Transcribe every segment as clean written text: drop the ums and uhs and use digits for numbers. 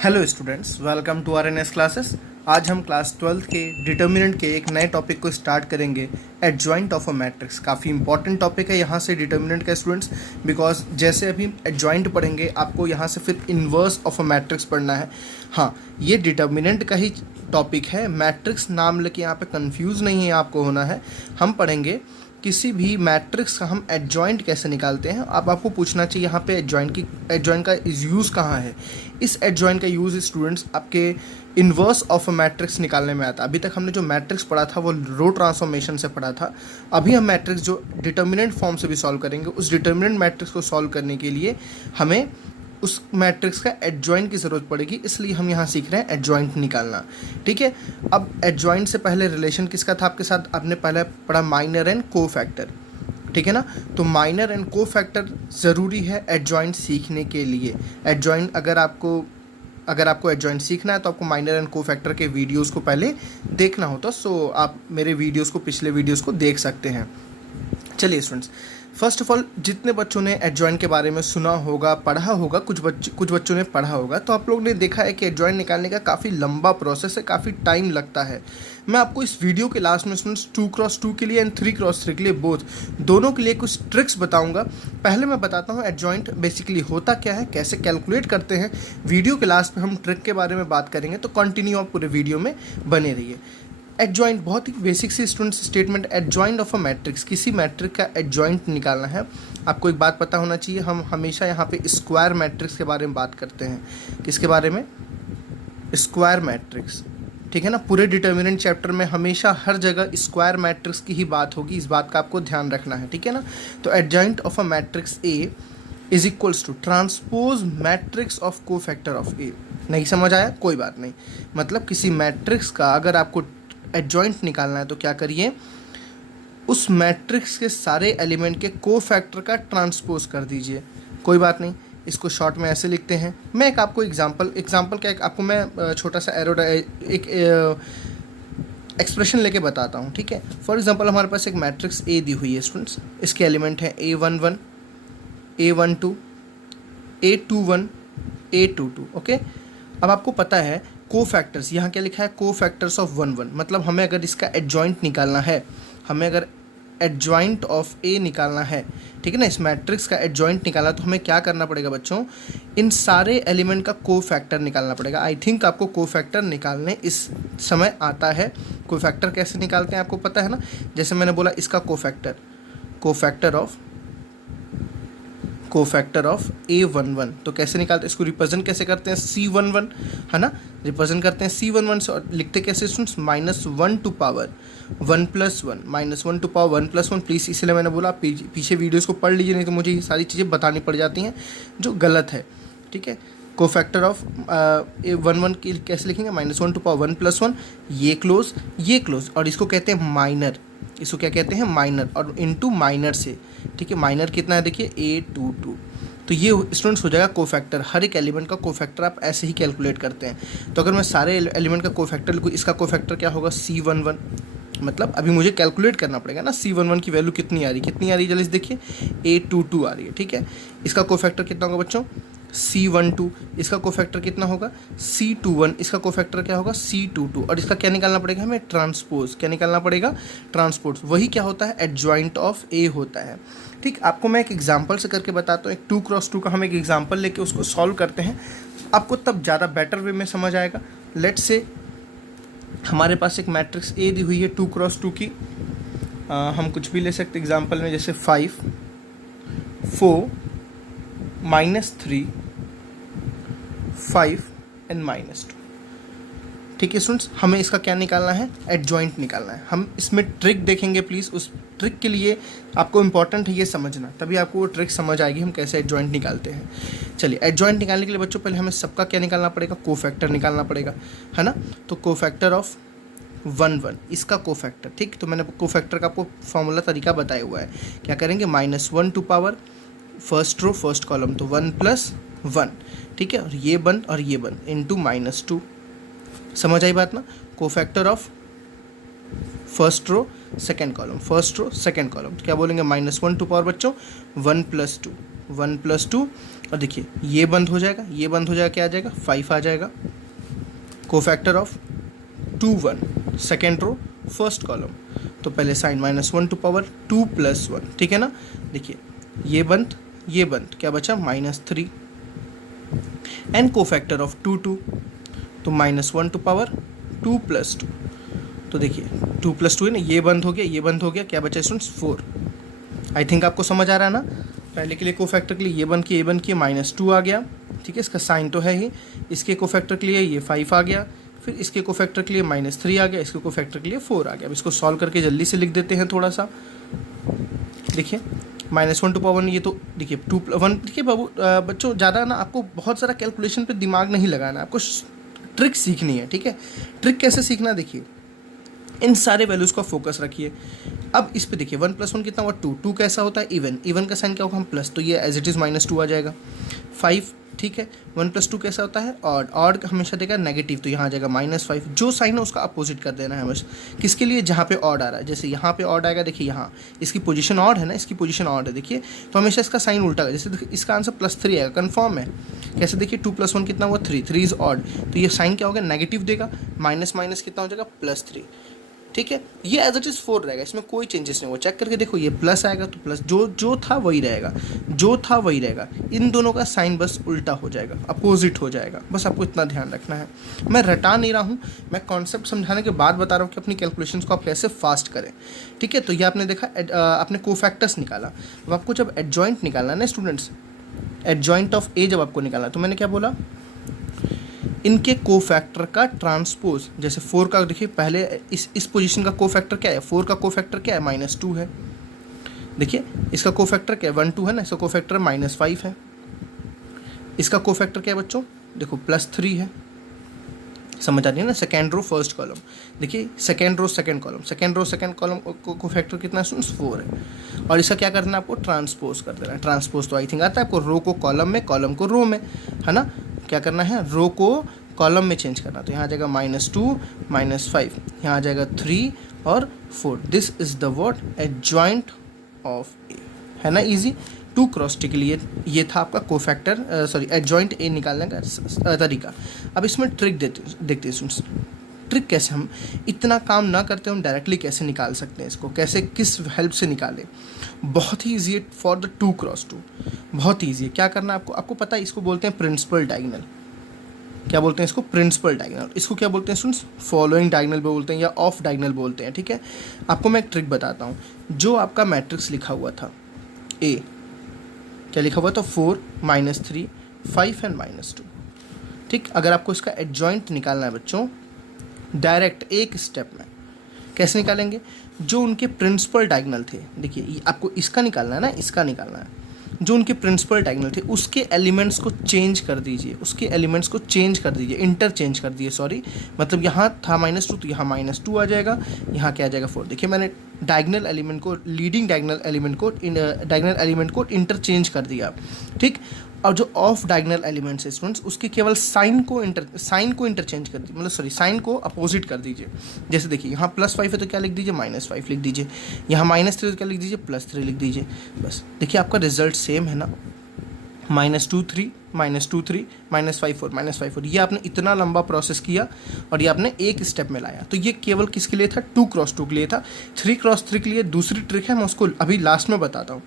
Hello students, welcome to RNS classes. आज हम class 12th के डिटर्मिनेंट के एक नए टॉपिक को स्टार्ट करेंगे, एडजॉइंट ऑफ अ मैट्रिक्स। काफ़ी इंपॉर्टेंट टॉपिक है यहाँ से डिटर्मिनेंट का स्टूडेंट्स, बिकॉज जैसे अभी एडजॉइंट पढ़ेंगे आपको यहाँ से फिर इन्वर्स ऑफ अ मैट्रिक्स पढ़ना है। हाँ, ये डिटर्मिनेंट का ही टॉपिक है, मैट्रिक्स नाम लेके यहाँ पे कंफ्यूज नहीं है आपको होना है। हम पढ़ेंगे किसी भी मैट्रिक्स का हम एडजॉइंट कैसे निकालते हैं। आपको पूछना चाहिए यहाँ पे एडजॉइंट का यूज़ कहाँ है। इस एडजॉइंट का यूज़ स्टूडेंट्स आपके इन्वर्स ऑफ अ मैट्रिक्स निकालने में आता है। अभी तक हमने जो मैट्रिक्स पढ़ा था वो रो ट्रांसफॉर्मेशन से पढ़ा था। अभी हम मैट्रिक्स जो डिटर्मिनेंट फॉर्म से भी सॉल्व करेंगे, उस डिटर्मिनेंट मैट्रिक्स को सॉल्व करने के लिए हमें उस मैट्रिक्स का एडजॉइंट की ज़रूरत पड़ेगी, इसलिए हम यहाँ सीख रहे हैं एडजॉइंट निकालना। ठीक है, अब एडजॉइंट से पहले रिलेशन किसका था आपके साथ, आपने पहले पढ़ा माइनर एंड कोफैक्टर। ठीक है ना, तो माइनर एंड कोफैक्टर ज़रूरी है एडजॉइंट सीखने के लिए। एडजॉइंट अगर आपको एडजॉइंट सीखना है तो आपको माइनर एंड कोफैक्टर के वीडियोज़ को पहले देखना होता। सो आप मेरे वीडियोज़ को, पिछले वीडियोज़ को देख सकते हैं। चलिए स्टूडेंट्स, फर्स्ट ऑफ ऑल जितने बच्चों ने एडजॉइंट के बारे में सुना होगा, पढ़ा होगा, कुछ बच्चों ने पढ़ा होगा, तो आप लोग ने देखा है कि एडजॉइंट निकालने का काफ़ी लंबा प्रोसेस है, काफ़ी टाइम लगता है। मैं आपको इस वीडियो के लास्ट में स्टूडेंट्स 2x2 के लिए एंड 3x3 के लिए दोनों के लिए कुछ ट्रिक्स बताऊंगा। पहले मैं बताता हूँ एडजॉइंट बेसिकली होता क्या है, कैसे कैलकुलेट करते हैं। वीडियो के लास्ट में हम ट्रिक के बारे में बात करेंगे, तो कंटिन्यू आप पूरे वीडियो में बने रहिए। एडजॉइंट बहुत ही बेसिक सी students statement, adjoint of a matrix, किसी मैट्रिक का एडजॉइंट निकालना है। आपको एक बात पता होना चाहिए, हम हमेशा यहाँ पे स्क्वायर मैट्रिक्स के बारे में बात करते हैं। किसके बारे में? Square matrix. ठीक है ना, पूरे डिटर्मिनेंट चैप्टर में हमेशा हर जगह स्क्वायर मैट्रिक्स की ही बात होगी, इस बात का आपको ध्यान रखना है। ठीक है ना, तो adjoint of a matrix A is equals to transpose matrix of cofactor of A. नहीं समझ आया? कोई बात नहीं। मतलब किसी मैट्रिक्स का अगर आपको एडजॉइंट निकालना है तो क्या करिए, उस मैट्रिक्स के सारे एलिमेंट के कोफैक्टर का ट्रांसपोज कर दीजिए। कोई बात नहीं, इसको शॉर्ट में ऐसे लिखते हैं। मैं एक आपको एग्जांपल क्या आपको मैं छोटा सा एक एक्सप्रेशन लेके बताता हूँ। ठीक है, फॉर एग्जांपल हमारे पास एक मैट्रिक्स ए दी हुई है स्टूडेंट्स, इसके एलिमेंट हैं A11, A12, A21, A22। Okay, अब आपको पता है कोफैक्टर्स, यहाँ क्या लिखा है, कोफैक्टर्स ऑफ 1 1। मतलब हमें अगर इसका एडजॉइंट निकालना है, हमें अगर एडजॉइंट ऑफ ए निकालना है, ठीक है ना, इस मैट्रिक्स का एडजॉइंट निकालना, तो हमें क्या करना पड़ेगा बच्चों, इन सारे एलिमेंट का कोफैक्टर निकालना पड़ेगा। आई थिंक आपको कोफैक्टर निकालने इस समय आता है। कोफैक्टर कैसे निकालते हैं आपको पता है ना, जैसे मैंने बोला इसका कोफैक्टर ऑफ A11, तो कैसे निकालते हैं, इसको रिप्रेजेंट कैसे करते हैं, C11, है ना, रिप्रेजेंट करते हैं C11 से। और लिखते कैसे students, -1 to power 1 + 1, -1 to power 1 + 1। Please इसलिए मैंने बोला पीछे वीडियोस को पढ़ लीजिए, नहीं तो मुझे ये सारी चीज़ें बतानी पड़ जाती हैं जो गलत है। ठीक है, कोफैक्टर ऑफ A11 की कैसे लिखेंगे, -1 टू पावर 1 + 1, ये क्लोज, और इसको कहते हैं माइनर। इसको क्या कहते हैं, माइनर, और इनटू माइनर से। ठीक है, माइनर कितना है देखिए, A22। तो ये स्टूडेंट्स हो जाएगा कोफैक्टर। हर एक एलिमेंट का कोफैक्टर आप ऐसे ही कैलकुलेट करते हैं। तो अगर मैं सारे एलिमेंट का कोफैक्टर लिखूँ, इसका कोफैक्टर क्या होगा, C11। मतलब अभी मुझे कैलकुलेट करना पड़ेगा ना, C11 की वैल्यू कितनी आ रही है, जल्दी से देखिए, A22 आ रही है। ठीक है, इसका कोफैक्टर कितना होगा बच्चों, C12। इसका कोफैक्टर कितना होगा, C21। इसका कोफैक्टर क्या होगा, C22। और इसका क्या निकालना पड़ेगा हमें, ट्रांसपोज। क्या निकालना पड़ेगा, ट्रांसपोज। वही क्या होता है, एडजॉइंट ऑफ ए होता है। ठीक, आपको मैं एक एग्जांपल से करके बताता हूँ। एक 2x2 का हम एक एग्जांपल लेके उसको सॉल्व करते हैं, आपको तब ज़्यादा बेटर वे में समझ आएगा। लेट्स से हमारे पास एक मैट्रिक्स ए दी हुई है 2x2 की। हम कुछ भी ले सकते एग्जांपल में, जैसे 5, 4, -3, 5 एंड -2। ठीक है स्टूडेंट्स, हमें इसका क्या निकालना है, एडजॉइंट निकालना है। हम इसमें ट्रिक देखेंगे, प्लीज़ उस ट्रिक के लिए आपको इंपॉर्टेंट है ये समझना, तभी आपको वो ट्रिक समझ आएगी हम कैसे एडजॉइंट निकालते हैं। चलिए, एडजॉइंट निकालने के लिए बच्चों पहले हमें सबका क्या निकालना पड़ेगा, कोफैक्टर निकालना पड़ेगा, है ना। तो कोफैक्टर ऑफ 1 1, इसका कोफैक्टर। ठीक, तो मैंने कोफैक्टर का आपको फॉर्मूला तरीका बताया हुआ है। क्या करेंगे, -1 to power first row first column, तो 1 + 1। ठीक है, और ये बन इनटू -2। समझ आई बात ना। Cofactor of first row second column, तो क्या बोलेंगे, -1 टू पावर बच्चों 1 + 2, और देखिए ये बंद हो जाएगा, ये बंद हो जाएगा, क्या आ जाएगा 5 आ जाएगा। Cofactor of 2 1 second row first column, तो पहले साइन -1 टू पावर 2 + 1, ठीक है ना। देखिए ये बंद, ये बंद, क्या बचा -3 एंड कोफैक्टर ऑफ 2 2, तो -1 टू पावर 2 + 2, तो देखिए 2 + 2 है ना, ये बंद हो गया, ये बंद हो गया, क्या बचा स्टूडेंट्स 4। आई थिंक आपको समझ आ रहा है ना। पहले के लिए कोफैक्टर के लिए ये बंद किया, ये बंद किया, -2 आ गया, ठीक है, इसका साइन तो है ही। इसके कोफैक्टर के लिए ये 5 आ गया, फिर इसके कोफैक्टर के लिए -3 आ गया, इसके कोफैक्टर के लिए 4 आ गया। अब इसको सॉल्व करके जल्दी से लिख देते हैं थोड़ा सा। देखिए -1 टू पावर, ये तो देखिए 2 + 1, देखिए बाबू बच्चों ज़्यादा ना आपको बहुत सारा कैलकुलेशन पे दिमाग नहीं लगाना, आपको ट्रिक सीखनी है, ठीक है। ट्रिक कैसे सीखना, देखिए इन सारे वैल्यूज़ का फोकस रखिए। अब इस पे देखिए 1 + 1 कितना हुआ 2, 2 कैसा होता है इवन, इवन का साइन क्या होगा हम प्लस, तो ये एज इट इज़ -2 आ जाएगा। 5, ठीक है, 1 + 2 कैसा होता है ऑड, ऑड हमेशा देगा नेगेटिव, तो यहाँ आ जाएगा -5। जो साइन है उसका अपोजिट कर देना है हमेशा, किसके लिए, जहाँ पे ऑड आ रहा है। जैसे यहाँ पे ऑड आएगा, देखिए यहाँ इसकी पोजीशन ऑड है ना, इसकी पोजीशन ऑड है, देखिए तो हमेशा इसका साइन उल्टा है। जैसे इसका आंसर +3 आएगा, कन्फर्म है। कैसे देखिए 2 + 1 कितना हुआ 3, 3 इज ऑड, तो ये साइन क्या होगा नेगेटिव देगा, माइनस माइनस कितना हो जाएगा +3, ठीक है। ये एज इट इज़ 4 रहेगा, इसमें कोई चेंजेस नहीं होगा। चेक करके देखो, ये प्लस आएगा तो प्लस, जो था वही रहेगा, जो था वही रहेगा। इन दोनों का साइन बस उल्टा हो जाएगा, अपोजिट हो जाएगा, बस आपको इतना ध्यान रखना है। मैं रटा नहीं रहा हूँ, मैं कॉन्सेप्ट समझाने के बाद बता रहा हूँ कि अपनी कैलकुलेशंस को आप कैसे फास्ट करें, ठीक है। तो ये आपने देखा, आपने कोफैक्टर्स निकाला। अब आपको जब एडजॉइंट निकालना है ना स्टूडेंट्स, एडजॉइंट ऑफ ए जब आपको निकालना, तो मैंने क्या बोला, इनके कोफैक्टर का ट्रांसपोज। जैसे 4 का देखिए पहले इस पोजीशन का कोफैक्टर क्या है, 4 का कोफैक्टर क्या है -2 है। देखिए इसका कोफैक्टर क्या है 1 2 है ना, इसका कोफैक्टर -5 है। इसका कोफैक्टर क्या है बच्चों, देखो +3 है। समझ आ रही है ना। सेकेंड रो फर्स्ट कॉलम, देखिए second row second column, second row second column cofactor कितना है 4 है। और इसका क्या करना है आपको, ट्रांसपोज कर देना है। ट्रांसपोज तो आई थिंक आता है आपको, रो को कॉलम में, कॉलम को रो में, है ना। क्या करना है, रो को कॉलम में चेंज करना, तो यहाँ आ जाएगा -2 -5, यहाँ आ जाएगा 3 और 4। This is the word adjoint of A, है ना, इजी। 2 क्रॉस टी के लिए ये था आपका कोफैक्टर, सॉरी एडजॉइंट ए निकालने का तरीका। अब इसमें ट्रिक देखते हैं स्टूडेंट्स, ट्रिक कैसे, हम इतना काम ना करते हम डायरेक्टली कैसे निकाल सकते हैं इसको, कैसे किस हेल्प से निकालें। बहुत ही ईजी है फॉर द 2 क्रॉस 2, बहुत ईजी है। क्या करना है आपको पता है, इसको बोलते हैं प्रिंसिपल डायगोनल। क्या बोलते हैं इसको, प्रिंसिपल डायगोनल। इसको क्या बोलते हैं स्टूडेंट्स, फॉलोइंग डायगोनल बोलते हैं या ऑफ डायगोनल बोलते हैं, ठीक है। आपको मैं एक ट्रिक बताता हूँ। जो आपका मैट्रिक्स लिखा हुआ था ए, क्या लिखा हुआ था 4 -3 5 एंड -2, ठीक। अगर आपको इसका एडजॉइंट निकालना है बच्चों, डायरेक्ट एक स्टेप में कैसे निकालेंगे, जो उनके प्रिंसिपल डायगोनल थे, देखिए आपको इसका निकालना है ना, इसका निकालना है। जो उनके प्रिंसिपल डायगोनल थे उसके एलिमेंट्स को चेंज कर दीजिए, उसके एलिमेंट्स को चेंज कर दीजिए, इंटरचेंज कर दीजिए, सॉरी, मतलब यहाँ था -2 तो यहाँ -2 आ जाएगा, यहाँ क्या आ जाएगा 4। देखिए मैंने डायगोनल एलिमेंट को, लीडिंग डायगोनल एलिमेंट को इंटरचेंज कर दिया, ठीक। और जो ऑफ डायगोनल एलिमेंट्स है स्टूडेंट्स, उसके केवल साइन को इंटरचेंज कर दीजिए, मतलब सॉरी साइन को अपोजिट कर दीजिए। जैसे देखिए यहाँ +5 है तो क्या लिख दीजिए -5 लिख दीजिए, यहाँ -3 तो क्या लिख दीजिए +3 लिख दीजिए, बस। देखिए आपका रिजल्ट सेम है ना, -2 3 -2 3 -5 4 -5 4। ये आपने इतना लंबा प्रोसेस किया और ये आपने एक स्टेप में लाया। तो ये केवल किसके लिए था, 2 क्रॉस 2 के लिए था। 3 क्रॉस 3 के लिए दूसरी ट्रिक है, मैं उसको अभी लास्ट में बताता हूँ।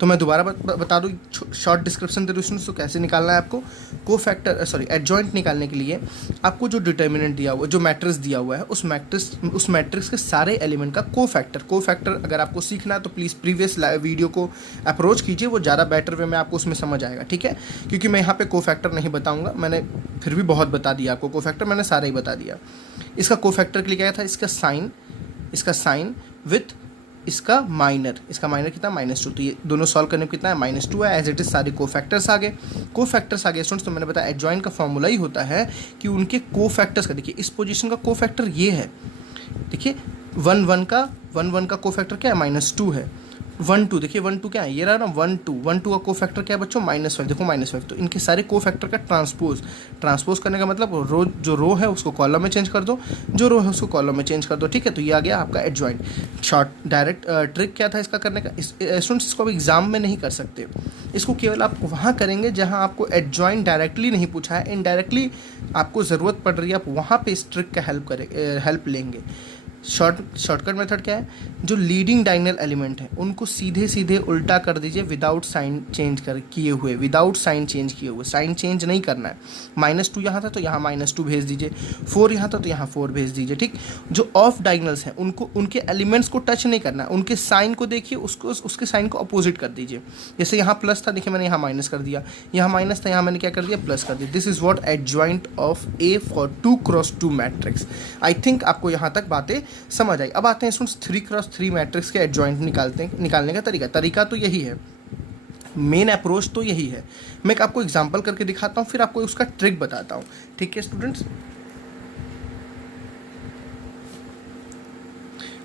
तो मैं दोबारा बता दूँ, शॉर्ट डिस्क्रिप्शन दे दूँ स्टूडेंट्स, तो कैसे निकालना है आपको। कोफैक्टर सॉरी एडजॉइंट निकालने के लिए आपको जो डिटर्मिनेंट दिया हुआ, जो मैट्रिक्स दिया हुआ है, उस मैट्रिक्स के सारे एलिमेंट का कोफैक्टर अगर आपको सीखना है तो प्लीज़ प्रीवियस वीडियो को अप्रोच कीजिए, वो ज़्यादा बेटर वे में आपको उसमें समझ आएगा, ठीक है। क्योंकि मैं यहाँ पे कोफैक्टर नहीं बताऊँगा, मैंने फिर भी बहुत बता दिया आपको, कोफैक्टर मैंने सारा ही बता दिया। इसका कोफैक्टर के लिए क्या था, इसका साइन विथ इसका माइनर कितना -2, तो ये दोनों सॉल्व करने में कितना है -2 है। एज इट इज सारे कोफैक्टर्स आ गए स्टूडेंट्स। तो मैंने बताया एडजॉइंट का फॉर्मूला ही होता है कि उनके कोफैक्टर्स का, देखिए इस पोजीशन का कोफैक्टर ये है, देखिए 1 1 का कोफैक्टर क्या है -2 है, 1 2, देखिए 1 2 क्या है, ये रहा ना 1 2 का कोफैक्टर क्या है बच्चों, -5, देखो -5, तो इनके सारे कोफैक्टर का ट्रांसपोज करने का मतलब जो रो है उसको कॉलम में चेंज कर दो, जो रो है उसको कॉलम में चेंज कर दो, ठीक है। तो ये आ गया आपका एडजॉइंट। शॉर्ट डायरेक्ट ट्रिक क्या था इसका करने का, स्टूडेंट्स इसको अब एग्जाम में नहीं कर सकते, इसको केवल आप वहाँ करेंगे जहाँ आपको एडजॉइंट डायरेक्टली नहीं पूछा है, इनडायरेक्टली आपको ज़रूरत पड़ रही है, आप वहाँ पे इस ट्रिक का हेल्प लेंगे। शॉर्टकट मेथड क्या है, जो लीडिंग डायगोनल एलिमेंट है उनको सीधे सीधे उल्टा कर दीजिए विदाउट साइन चेंज किए हुए, साइन चेंज नहीं करना है। -2 यहाँ था तो यहाँ -2 भेज दीजिए, 4 यहाँ था तो यहाँ 4 भेज दीजिए, ठीक। जो ऑफ डायगोनल्स हैं उनको, उनके एलिमेंट्स को टच नहीं करना है, उनके साइन को देखिए, उसके साइन को अपोजिट कर दीजिए। जैसे यहाँ प्लस था, देखिए मैंने यहाँ माइनस कर दिया, यहाँ माइनस था, यहाँ मैंने क्या कर दिया, प्लस कर दिया। This is what adjoint of A for 2x2 matrix. I think आपको यहाँ तक बातें समझ आई। अब आते हैं स्टूडेंट्स 3x3 मैट्रिक्स के एडजॉइंट निकालने का तरीका तो यही है, मेन अप्रोच तो यही है। मैं एक आपको एग्जांपल करके दिखाता हूँ, फिर आपको उसका ट्रिक बताता हूँ, ठीक है स्टूडेंट्स।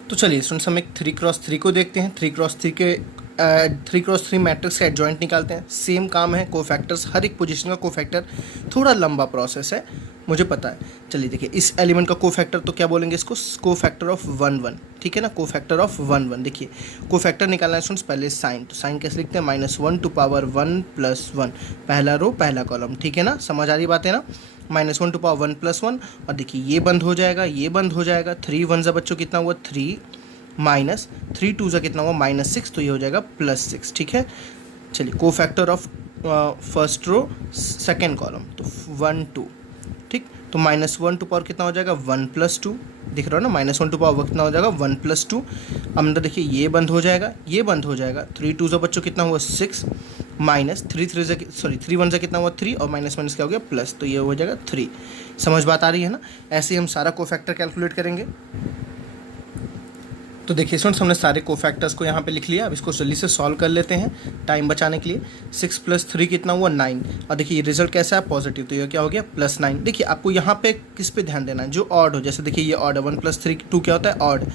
तो चलिए स्टूडेंट्स हम एक 3x3 को देखते हैं। 3x3 मैट्रिक्स का एडजॉइंट निकालते हैं। सेम काम है, कोफैक्टर्स, हर एक पोजीशन का कोफैक्टर, थोड़ा लंबा प्रोसेस है मुझे पता है। चलिए देखिए, इस एलिमेंट का कोफैक्टर तो क्या बोलेंगे इसको, कोफैक्टर ऑफ 1 1, ठीक है ना, कोफैक्टर ऑफ 1 1। देखिए कोफैक्टर निकालना है स्टूडेंट्स, पहले साइन, तो साइन कैसे लिखते हैं, -1 टू पावर 1 + 1, पहला रो पहला कॉलम, ठीक है ना, समझ आ रही बात है ना। -1 टू पावर 1 + 1, और देखिए ये बंद हो जाएगा, ये बंद हो जाएगा, 3 1 जा बच्चों कितना हुआ 3, -3 2 जा कितना हुआ -6, तो ये हो जाएगा +6, ठीक है। चलिए cofactor of first row second column, तो 1 2, ठीक। तो -1 टू पावर कितना हो जाएगा 1 + 2, दिख रहा हो ना, -1 टू पावर कितना हो जाएगा 1 + 2। अब अंदर देखिए ये बंद हो जाएगा, ये बंद हो जाएगा, 3 2 जा बच्चों कितना हुआ 6, -3 1 जा कितना हुआ 3, और -1 क्या हो गया प्लस, तो ये हो जाएगा 3। समझ बात आ रही है ना। ऐसे ही हम सारा कोफैक्टर कैलकुलेट करेंगे। तो देखिए स्टूडेंट्स, हमने सारे कोफैक्टर्स को यहाँ पे लिख लिया। अब इसको जल्दी से सॉल्व कर लेते हैं टाइम बचाने के लिए। 6 + 3 कितना हुआ 9, और देखिए ये रिजल्ट कैसा है, पॉजिटिव, तो ये क्या हो गया +9। देखिए आपको यहाँ पे किस पे ध्यान देना है, जो ऑड हो, जैसे देखिए ये ऑड है, 1 + 3 2 क्या होता है ऑड,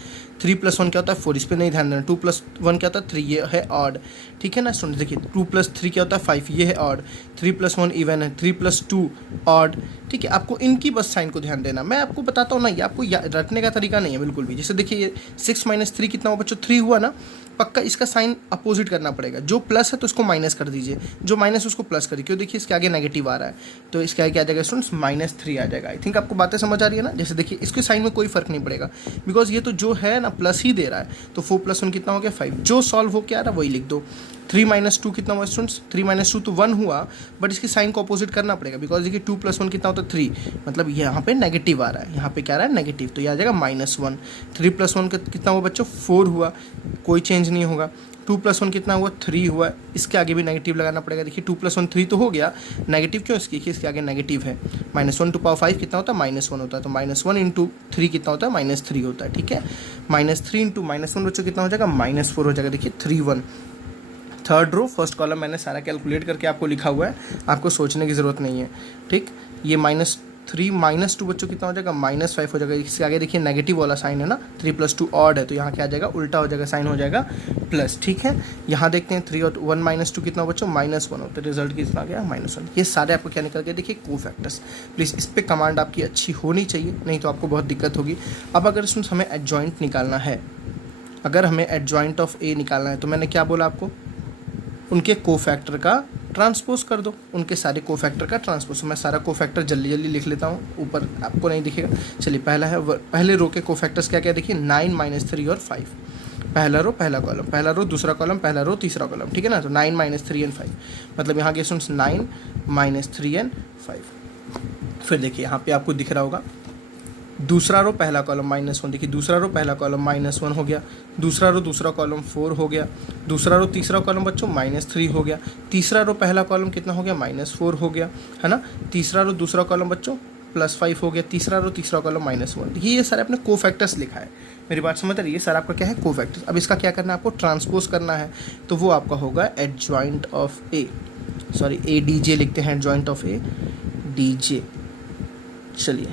3 + 1 क्या होता है 4, इस पर नहीं ध्यान देना, 2 + 1 क्या होता है 3, ये है ऑड, ठीक है ना स्टूडेंट। देखिए 2 + 3 क्या होता है 5, ये है ऑड, 3 + 1 इवन है, 3 + 2 ऑड, ठीक है। आपको इनकी बस साइन को ध्यान देना, मैं आपको बताता हूँ ना, ये आपको रटने का तरीका नहीं है बिल्कुल भी। जैसे देखिए ये 6 - 3 कितना हुआ बच्चों 3 हुआ ना, पक्का इसका साइन अपोजिट करना पड़ेगा, जो प्लस है तो उसको माइनस कर दीजिए, जो माइनस उसको प्लस करिए, क्यों, देखिए इसके आगे नेगेटिव आ रहा है, तो इसके आगे क्या आ जाएगा स्टूडेंट्स -3 आ जाएगा। आई थिंक आपको बातें समझ आ रही है ना। जैसे देखिए इसके साइन में कोई फर्क नहीं पड़ेगा, बिकॉज ये तो जो है ना प्लस ही दे रहा है, तो 4 + 1 कितना हो गया 5, जो सॉल्व हो क्या आ रहा है वही लिख दो। 3 - 2 कितना हुआ स्टूडेंट्स, 3 - 2 तो 1 हुआ, बट इसके साइन को अपोजिट करना पड़ेगा, बिकॉज देखिए 2 + 1 कितना होता है 3, मतलब यहाँ पे नेगेटिव आ रहा है, यहाँ पे क्या आ रहा है नेगेटिव, तो ये आ जाएगा -1। 3 + 1 कितना हुआ बच्चों 4 हुआ, कोई चेंज नहीं होगा। 2 + 1 कितना हुआ 3 हुआ, इसके आगे भी नेगेटिव लगाना पड़ेगा। देखिए 2 + 1 3 तो हो गया, नेगेटिव क्यों, इसके आगे नेगेटिव है। -1 टू पावर 5 कितना होता है -1 होता है, तो -1 × 3 कितना होता है -3 होता है, ठीक है। -3 × -1 बच्चों कितना हो जाएगा -4 हो जाएगा। देखिए 3 1, थर्ड रो फर्स्ट कॉलम मैंने सारा कैलकुलेट करके आपको लिखा हुआ है, आपको सोचने की ज़रूरत नहीं है, ठीक। ये -3 - 2 बच्चों कितना हो जाएगा -5 हो जाएगा। इसके आगे देखिए नेगेटिव वाला साइन है ना, 3 + 2 ऑड है, तो यहाँ क्या आ जाएगा उल्टा हो जाएगा, साइन हो जाएगा प्लस, ठीक है। यहाँ देखते हैं 3 और 1 - 2 कितना बच्चों -1 होता है, रिजल्ट कितना गया -1। ये सारे आपको क्या निकल गए, देखिए कोफैक्टर्स। प्लीज़ इस पर कमांड आपकी अच्छी होनी चाहिए, नहीं तो आपको बहुत दिक्कत होगी। अब अगर स्टूडेंट्स हमें एडजॉइंट निकालना है, अगर हमें एडजॉइंट ऑफ ए निकालना है, तो मैंने क्या बोला आपको, उनके कोफैक्टर का ट्रांसपोज कर दो, उनके सारे कोफैक्टर का ट्रांसपोज। मैं सारा कोफैक्टर जल्दी जल्दी लिख लेता हूँ, ऊपर आपको नहीं दिखेगा। चलिए पहला है, पहले रो के कोफैक्टर्स क्या क्या देखिए 9 - 3 और 5, पहला रो पहला कॉलम, पहला रो दूसरा कॉलम, पहला रो तीसरा कॉलम, ठीक है ना। तो 9 - 3 और 5, मतलब यहाँ के स्टूडेंट्स 9 - 3 और 5। फिर देखिए यहाँ पे आपको दिख रहा होगा दूसरा रो पहला कॉलम -1, देखिए दूसरा रो पहला कॉलम -1 हो गया, दूसरा रो दूसरा कॉलम 4 हो गया, दूसरा रो तीसरा कॉलम बच्चों -3 हो गया, तीसरा रो पहला कॉलम कितना हो गया -4 हो गया, है ना। तीसरा रो दूसरा कॉलम बच्चों +5 हो गया, तीसरा रो तीसरा कॉलम -1। देखिए ये सारे अपने कोफैक्टर्स लिखा है, मेरी बात समझ रही है, ये सारा आपका क्या है कोफैक्टर्स। अब इसका क्या करना है आपको, ट्रांसपोज करना है, तो वो आपका होगा adjoint of A, sorry ADJ लिखते हैं, एडजॉइंट ऑफ ए DJ। चलिए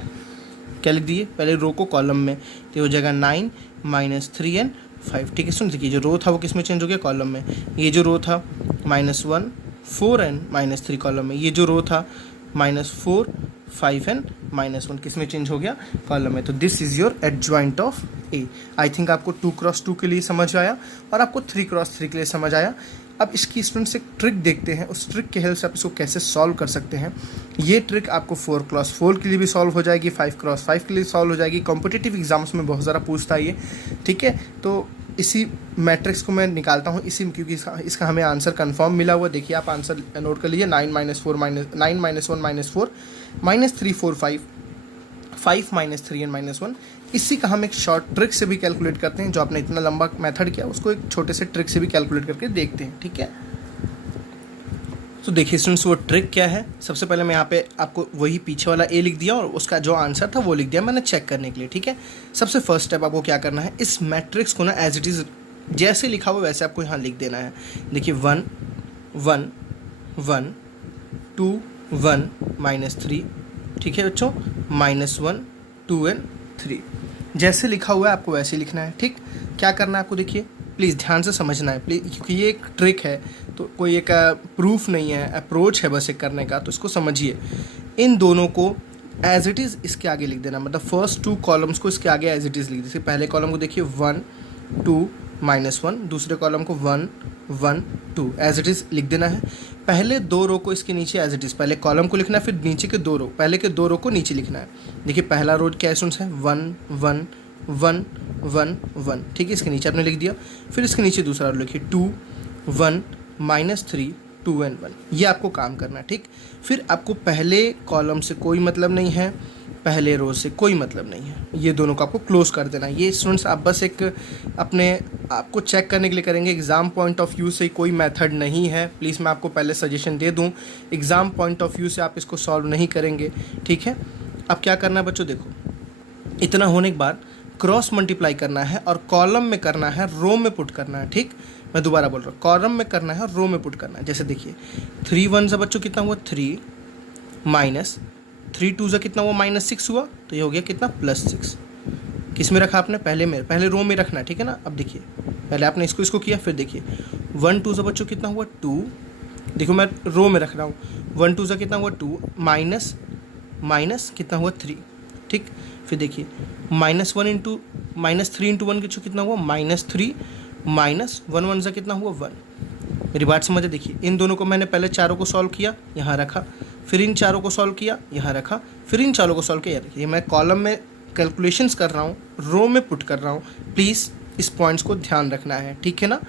क्या लिख दिए, पहले रो को कॉलम में, तो हो जाएगा 9 - 3 और 5। ठीक है स्टूडेंट्स, देखिए जो रो था वो किस में चेंज हो गया, कॉलम में। ये जो रो था -1 4 एंड -3 कॉलम में। ये जो रो था -4 5 एंड -1 किस में चेंज हो गया, कॉलम में। तो this is your adjoint of A. I think आपको 2x2 के लिए समझ आया और आपको 3x3 के लिए समझ आया। अब इसकी स्टूडेंट्स एक ट्रिक देखते हैं, उस ट्रिक के हेल्प से आप इसको कैसे सॉल्व कर सकते हैं। ये ट्रिक आपको 4x4 के लिए भी सॉल्व हो जाएगी, 5x5 के लिए सॉल्व हो जाएगी। कॉम्पिटिटिव एग्जाम्स में बहुत ज़्यादा पूछता है ये। ठीक है, तो इसी मैट्रिक्स को मैं निकालता हूँ इसी, क्योंकि इसका हमें आंसर कंफर्म मिला हुआ। देखिए आप आंसर नोट कर लीजिए, 9 -1 -4 -3 4 5 5 -3 एंड -1। इसी का हम एक शॉर्ट ट्रिक से भी कैलकुलेट करते हैं। जो आपने इतना लंबा मेथड किया उसको एक छोटे से ट्रिक से भी कैलकुलेट करके देखते हैं। ठीक है, तो देखिए स्टूडेंट्स वो ट्रिक क्या है। सबसे पहले मैं यहाँ पे आपको वही पीछे वाला ए लिख दिया और उसका जो आंसर था वो लिख दिया मैंने चेक करने के लिए। ठीक है, सबसे फर्स्ट स्टेप आपको क्या करना है, इस मैट्रिक्स को ना एज इट इज़ जैसे लिखा हुआ वैसे आपको यहाँ लिख देना है। देखिए 1 1 1 2 1 -3। ठीक है बच्चों, -1 2 एंड 3 जैसे लिखा हुआ है आपको वैसे लिखना है। ठीक, क्या करना है आपको, देखिए प्लीज़ ध्यान से समझना है प्लीज़, क्योंकि ये एक ट्रिक है तो कोई एक प्रूफ नहीं है, अप्रोच है बस एक करने का। तो इसको समझिए, इन दोनों को एज इट इज़ इसके आगे लिख देना, मतलब फर्स्ट 2 कॉलम्स को इसके आगे एज इट इज़ लिख दीजिए। पहले कॉलम को देखिए 1 2 -1, दूसरे कॉलम को 1 1 2 एज इट इज़ लिख देना है। पहले 2 रो को इसके नीचे एज इट इज़, पहले कॉलम को लिखना है, फिर नीचे के 2 रो, पहले के 2 रो को नीचे लिखना है। देखिए पहला रो क्या स्टूडेंट्स है, 1 1 1 1 1। ठीक है, इसके नीचे आपने लिख दिया। फिर इसके नीचे दूसरा रो लिखिए 2 1 -3 2 एंड 1। ये आपको काम करना है। ठीक, फिर आपको पहले कॉलम से कोई मतलब नहीं है, पहले रो से कोई मतलब नहीं है, ये दोनों को आपको क्लोज कर देना है। ये स्टूडेंट्स आप बस एक अपने आपको चेक करने के लिए करेंगे, एग्ज़ाम पॉइंट ऑफ व्यू से कोई मेथड नहीं है। प्लीज़ मैं आपको पहले सजेशन दे दूं, एग्ज़ाम पॉइंट ऑफ व्यू से आप इसको सॉल्व नहीं करेंगे। ठीक है, अब क्या करना है बच्चों, देखो इतना होने के बाद क्रॉस मल्टीप्लाई करना है और कॉलम में करना है, रो में पुट करना है। ठीक, मैं दोबारा बोल रहा हूँ, कॉलम में करना है, रो में पुट करना है। जैसे देखिए 3 1 से बच्चों कितना हुआ 3 -3 2 से कितना हुआ -6 हुआ, तो ये हो गया कितना +6। किस में रखा आपने, पहले रो में रखना है। ठीक है ना, अब देखिए पहले आपने इसको किया, फिर देखिए 1 2 से बच्चों कितना हुआ 2, देखो मैं रो में रख रहा हूँ, 1 2 से कितना हुआ 2 माइनस कितना हुआ 3। ठीक, फिर देखिए -3 इंटू 1 कितना हुआ -3 -1 1 से कितना हुआ 1। मेरी बात समझे, देखिए इन दोनों को मैंने पहले चारों को सॉल्व किया, यहाँ रखा, फिर इन चारों को सॉल्व किया, यहाँ रखा, फिर इन चारों को सॉल्व किया। देखिए मैं कॉलम में कैलकुलेशंस कर रहा हूँ, रो में पुट कर रहा हूँ। प्लीज़ इस पॉइंट्स को ध्यान रखना है। ठीक है ना,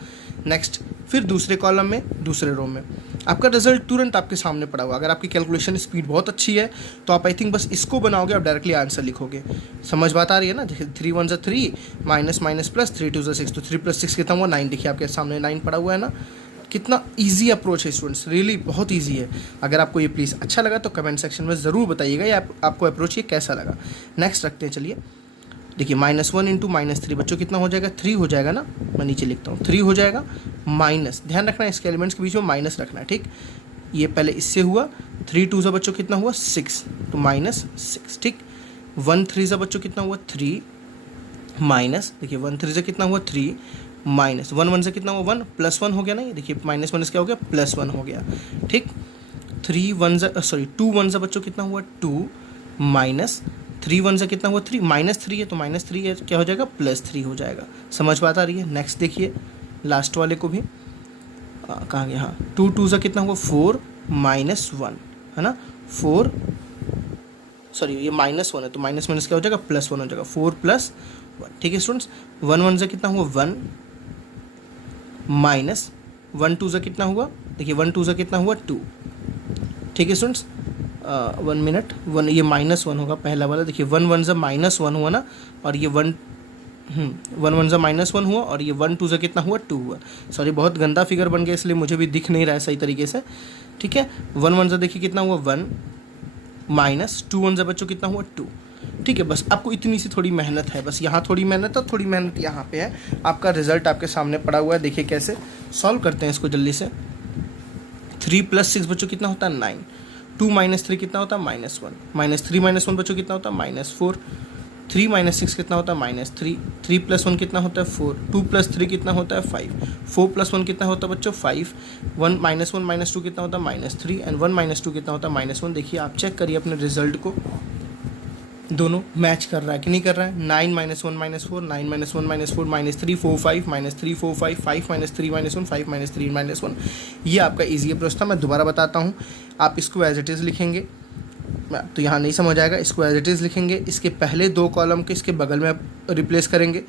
नेक्स्ट फिर दूसरे कॉलम में, दूसरे रो में, आपका रिजल्ट तुरंत आपके सामने पड़ा हुआ। अगर आपकी कैलकुलेशन स्पीड बहुत अच्छी है तो आप आई थिंक बस इसको बनाओगे, आप डायरेक्टली आंसर लिखोगे। समझ बात आ रही है ना, देखिए 3 1 से 3 माइनस प्लस 3 2 से 6, तो 3 + 6 कितना हुआ 9। देखिए आपके सामने 9 पड़ा हुआ है ना। कितना ईजी अप्रोच है स्टूडेंट्स, रियली बहुत ईजी है। अगर आपको ये प्लीज़ अच्छा लगा तो कमेंट सेक्शन में ज़रूर बताइएगा ये आपको अप्रोच ये कैसा लगा। नेक्स्ट रखते हैं, चलिए देखिए -1 इंटू -3 बच्चों कितना हो जाएगा 3 हो जाएगा ना। मैं नीचे लिखता हूँ 3 हो जाएगा, माइनस, ध्यान रखना है इसके एलिमेंट्स के बीच में माइनस रखना है। ठीक, ये पहले इससे हुआ 3 2 से बच्चों कितना हुआ 6, तो -6। ठीक, 1 3 से बच्चों कितना हुआ 3 माइनस, देखिए 1 3 से कितना हुआ 3 माइनस 1 1 से कितना हुआ 1 +1 हो गया ना। ये देखिए -1 क्या हो गया +1 हो गया। ठीक, 2 1 से बच्चों कितना हुआ 2 माइनस 3 1 से कितना हुआ 3 -3 है, तो -3 है क्या हो जाएगा +3 हो जाएगा। समझ बात आ रही है। नेक्स्ट देखिए लास्ट वाले को भी, कहाँ गया, हाँ 2 2 से कितना हुआ 4 -1 है ना, 4 सॉरी ये -1 है, तो माइनस क्या हो जाएगा +1 हो जाएगा, 4 + 1। ठीक है स्टूडेंट्स, 1 1 से कितना हुआ 1 माइनस 1 2 से कितना हुआ, देखिए 1 2 से कितना हुआ 2। ठीक है स्टूडेंट्स, 1 मिनट, 1 ये -1 होगा पहला वाला। देखिए 1 1 से -1 हुआ ना, और ये 1 1 से -1 हुआ, और ये 1 2 से कितना हुआ 2 हुआ। सॉरी बहुत गंदा फिगर बन गया इसलिए मुझे भी दिख नहीं रहा है सही तरीके से। ठीक है, 1 1 से देखिए कितना हुआ 1 माइनस 2 1 से बच्चों कितना हुआ 2। ठीक है, बस आपको इतनी सी थोड़ी मेहनत है, बस यहाँ थोड़ी मेहनत और थोड़ी मेहनत यहाँ पे है। आपका रिजल्ट आपके सामने पड़ा हुआ है, देखिए कैसे सॉल्व करते हैं इसको जल्दी से। 3 + 6 बच्चों कितना होता है 9, 2 - 3 कितना होता है -1, -3 - 1 बच्चों कितना होता है -4, 3 माइनस 6 कितना होता है -3, 3 प्लस 1 कितना होता है 4, 2 प्लस 3 कितना होता है 5, 4 प्लस 1 कितना होता है बच्चों 5, 1 माइनस 2 कितना होता है -3 एंड 1 माइनस 2 कितना होता है -1। देखिए आप चेक करिए अपने रिजल्ट को, दोनों मैच कर रहा है कि नहीं कर रहा है। 9 minus 1 minus 4, 9 minus 1 minus 4, -3 4 5, -3 4 5, 5 minus 3 minus 1, 5 minus 3 minus 1। ये आपका ईजी अप्रोच था। मैं दोबारा बताता हूँ, आप इसको एज इट इज़ लिखेंगे तो यहाँ नहीं समझ आएगा, इसको एज इट इज़ लिखेंगे, इसके पहले 2 कॉलम के इसके बगल में रिप्लेस करेंगे,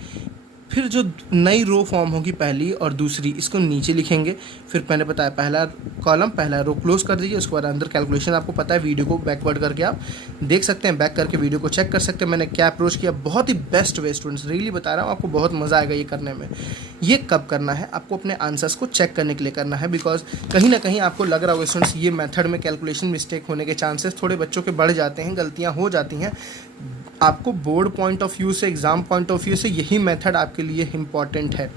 फिर जो नई रो फॉर्म होगी पहली और दूसरी इसको नीचे लिखेंगे, फिर मैंने बताया पहला कॉलम पहला रो क्लोज कर दीजिए, उसके बाद अंदर कैलकुलेशन आपको पता है, वीडियो को बैकवर्ड करके आप देख सकते हैं, बैक करके वीडियो को चेक कर सकते हैं मैंने क्या अप्रोच किया। बहुत ही बेस्ट वे स्टूडेंट्स, रियली बता रहा हूँ, आपको बहुत मज़ा आएगा ये करने में। ये कब करना है, आपको अपने आंसर्स को चेक करने के लिए करना है, बिकॉज कहीं ना कहीं आपको लग रहा होगा स्टूडेंट्स ये मेथड में कैलकुलेशन मिस्टेक होने के चांसेस थोड़े बच्चों के बढ़ जाते हैं, गलतियाँ हो जाती हैं। आपको बोर्ड पॉइंट ऑफ व्यू से, एग्ज़ाम पॉइंट ऑफ व्यू से यही मेथड आपके लिए इम्पॉर्टेंट है।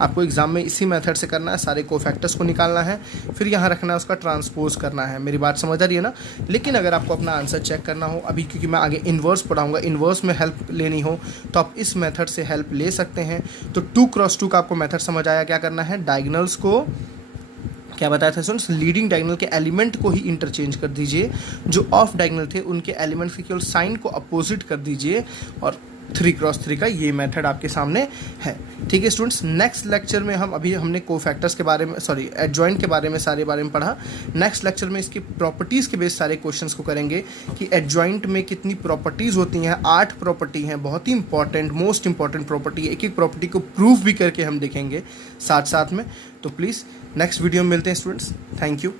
आपको एग्ज़ाम में इसी मेथड से करना है, सारे कोफैक्टर्स को निकालना है, फिर यहाँ रखना है, उसका ट्रांसपोज करना है। मेरी बात समझ आ रही है ना। लेकिन अगर आपको अपना आंसर चेक करना हो अभी, क्योंकि मैं आगे इन्वर्स पढ़ाऊंगा, इन्वर्स में हेल्प लेनी हो तो आप इस मेथड से हेल्प ले सकते हैं। तो 2x2 का आपको मेथड समझ आया, क्या करना है, डायगोनल्स को क्या बताया था स्टूडेंट्स, लीडिंग डायगोनल के एलिमेंट को ही इंटरचेंज कर दीजिए, जो ऑफ डायगोनल थे उनके एलिमेंट्स के केवल साइन को अपोजिट कर दीजिए, और 3x3 का ये मेथड आपके सामने है। ठीक है स्टूडेंट्स, नेक्स्ट लेक्चर में हमने कोफैक्टर्स के बारे में, सॉरी एडजॉइंट के बारे में, सारे बारे में पढ़ा। नेक्स्ट लेक्चर में इसकी प्रॉपर्टीज़ के बेस सारे क्वेश्चंस को करेंगे कि एडजॉइंट में कितनी प्रॉपर्टीज़ होती हैं। 8 प्रॉपर्टी हैं, बहुत ही इंपॉर्टेंट, मोस्ट इंपॉर्टेंट प्रॉपर्टी। एक एक प्रॉपर्टी को प्रूफ भी करके हम देखेंगे साथ साथ में। तो प्लीज़ नेक्स्ट वीडियो में मिलते हैं स्टूडेंट्स, थैंक यू।